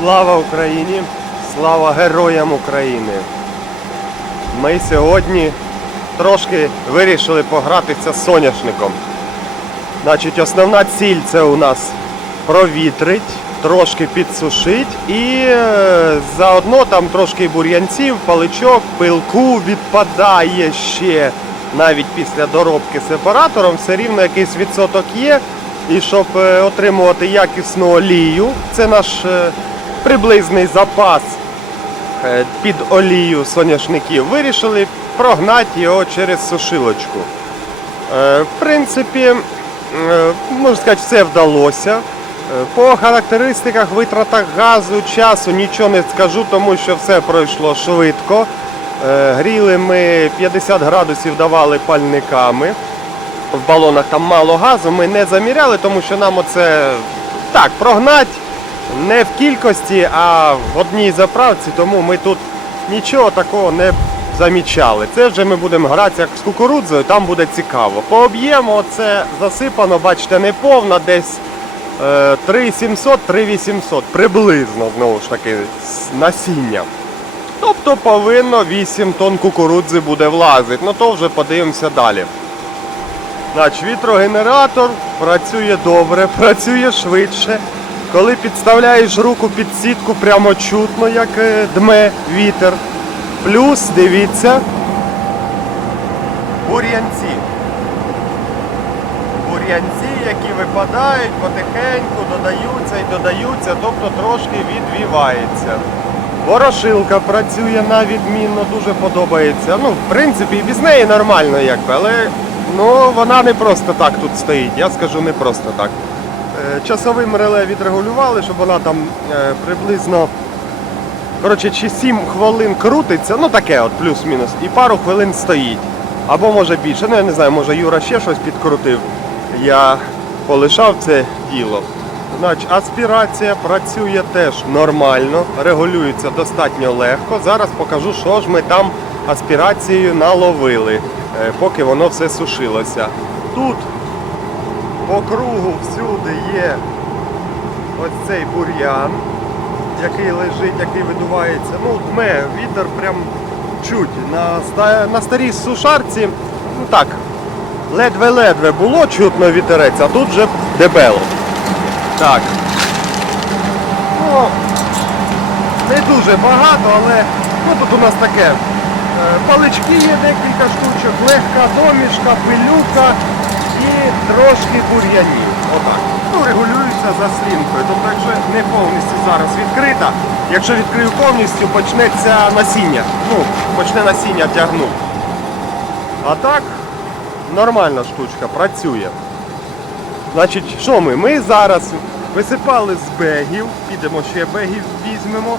Слава Україні! Слава героям України! Ми сьогодні трошки вирішили погратися з соняшником. Значить, основна ціль це у нас провітрить, трошки підсушить і е, заодно там трошки бур'янців, паличок, пилку відпадає ще навіть після доробки сепаратором, все рівно якийсь відсоток є. І щоб е, отримувати якісну олію, це наш е, приблизний запас е, під олію соняшників, вирішили прогнати його через сушилочку. Е, В принципі, е, можна сказати, все вдалося. По характеристиках, витратах газу, часу нічого не скажу, тому що все пройшло швидко. Гріли ми 50 градусів давали пальниками. В балонах там мало газу, ми не заміряли, тому що нам оце так прогнать не в кількості, а в одній заправці, тому ми тут нічого такого не замічали. Це вже ми будемо гратися з кукурудзою, там буде цікаво. По об'єму це засипано, бачите, не повна, десь е, 3700-3800, приблизно знову ж таки насіння. Тобто повинно 8 тонн кукурудзи буде влазити. Ну то вже подивимося далі. Значить, вітрогенератор працює добре, працює швидше. Коли підставляєш руку під сітку, прямо чутно, як е, дме вітер. Плюс, дивіться, бур'янці. Бур'янці, які випадають, потихеньку додаються і додаються, тобто трошки відвівається. Ворошилка працює на відмінно, дуже подобається. Ну, в принципі, і без неї нормально, якби, але ну, вона не просто так тут стоїть. Я скажу не просто так. Е, Часовим реле відрегулювали, щоб вона там е, приблизно коротше, чи 7 хвилин крутиться, ну таке от плюс-мінус, і пару хвилин стоїть. Або може більше. Ну я не знаю, може Юра ще щось підкрутив. Я полишав це діло. Значить, аспірація працює теж нормально, регулюється достатньо легко. Зараз покажу, що ж ми там аспірацією наловили, е, поки воно все сушилося. Тут по кругу всюди є ось цей бур'ян, який лежить, який видувається. Ну, дме, вітер прям чуть. На, на старій сушарці, ну так, ледве-ледве було чутно вітерець, а тут вже дебело. Так. Ну, не дуже багато, але ну, тут у нас таке. е, Палички є декілька штучок, легка домішка, пилюка і трошки бур'янів. Отак. Ну, регулюється за стрінкою. Тобто, якщо не повністю зараз відкрита, якщо відкрию повністю, почнеться насіння. Ну, почне насіння тягнути. А так, нормальна штучка, працює. Значить, що ми? Ми зараз висипали з бегів, підемо ще бегів візьмемо.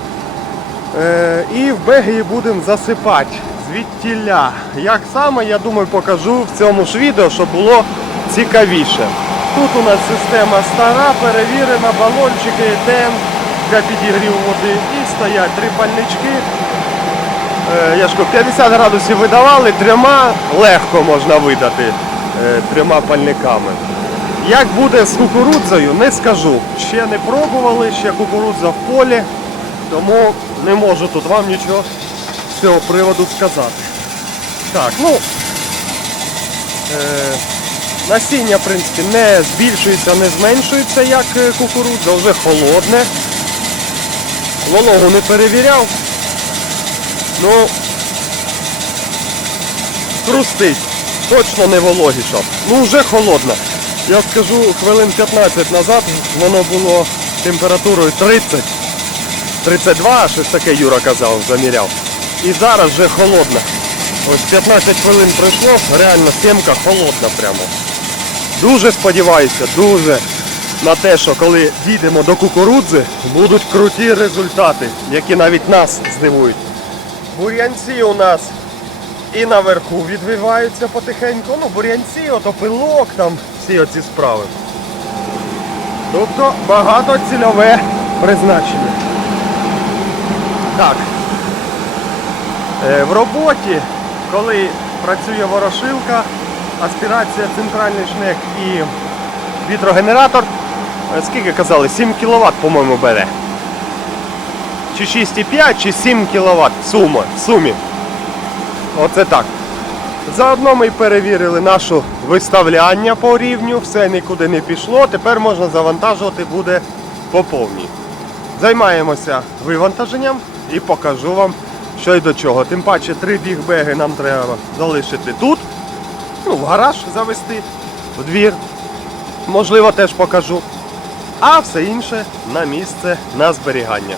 Е, і в беги будемо засипати звідтіля. Як саме, я думаю, покажу в цьому ж відео, щоб було цікавіше. Тут у нас система стара, перевірена, балончики, тен для підігріву води і стоять три пальнички. Я ж кажу, 50 градусів видавали, трьома легко можна видати е, трьома пальниками. Як буде з кукурудзою, не скажу. Ще не пробували, ще кукурудза в полі, тому не можу тут вам нічого цього приводу сказати. Так, ну е, насіння, в принципі, не збільшується, не зменшується, як е, кукурудза, вже холодне. Вологу не перевіряв. Ну, хрустить. Точно не вологіша. Ну вже холодна. Я скажу, хвилин 15 назад воно було температурою 30. 32, щось таке Юра казав, заміряв. І зараз вже холодна. Ось 15 хвилин пройшло, реально сімка холодна прямо. Дуже сподіваюся, дуже на те, що коли дійдемо до кукурудзи, будуть круті результати, які навіть нас здивують. Бур'янці у нас і наверху відвиваються потихеньку. Ну, бур'янці, ото пилок, там всі оці справи. Тобто багатоцільове призначення. Так. Е, в роботі, коли працює ворошилка, аспірація, центральний шнек і вітрогенератор, е, скільки казали, 7 кВт, по-моєму, бере. чи 6,5, чи 7 кВт в сумі. В сумі. Оце так. Заодно ми перевірили наше виставляння по рівню, все нікуди не пішло. Тепер можна завантажувати буде по повній. Займаємося вивантаженням і покажу вам, що й до чого. Тим паче три бігбеги нам треба залишити тут, ну, в гараж завести, в двір. Можливо, теж покажу. А все інше на місце на зберігання.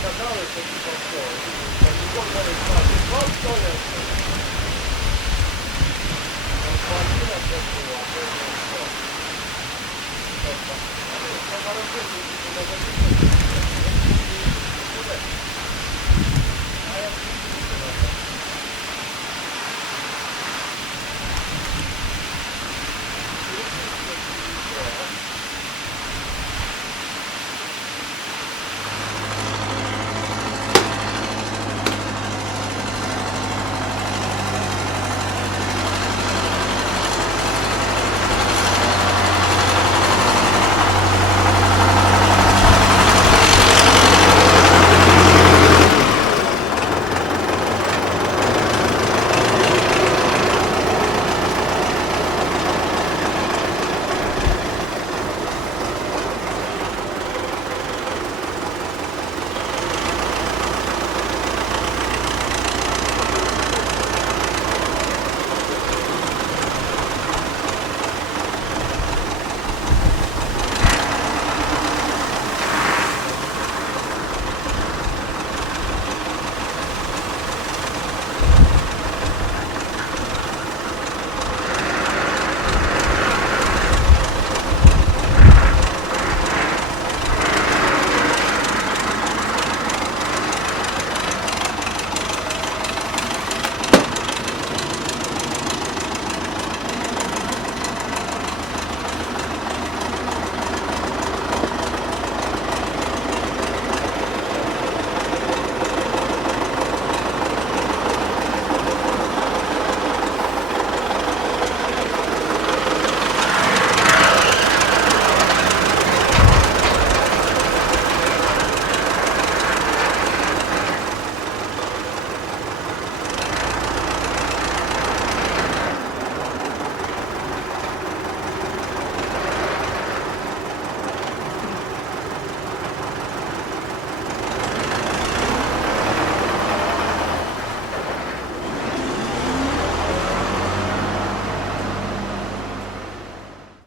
сказали, що не повторює. Закон зараз каже, повторює. Повторює, це було, це було. Тобто, це на роботі, це на роботі, це на роботі,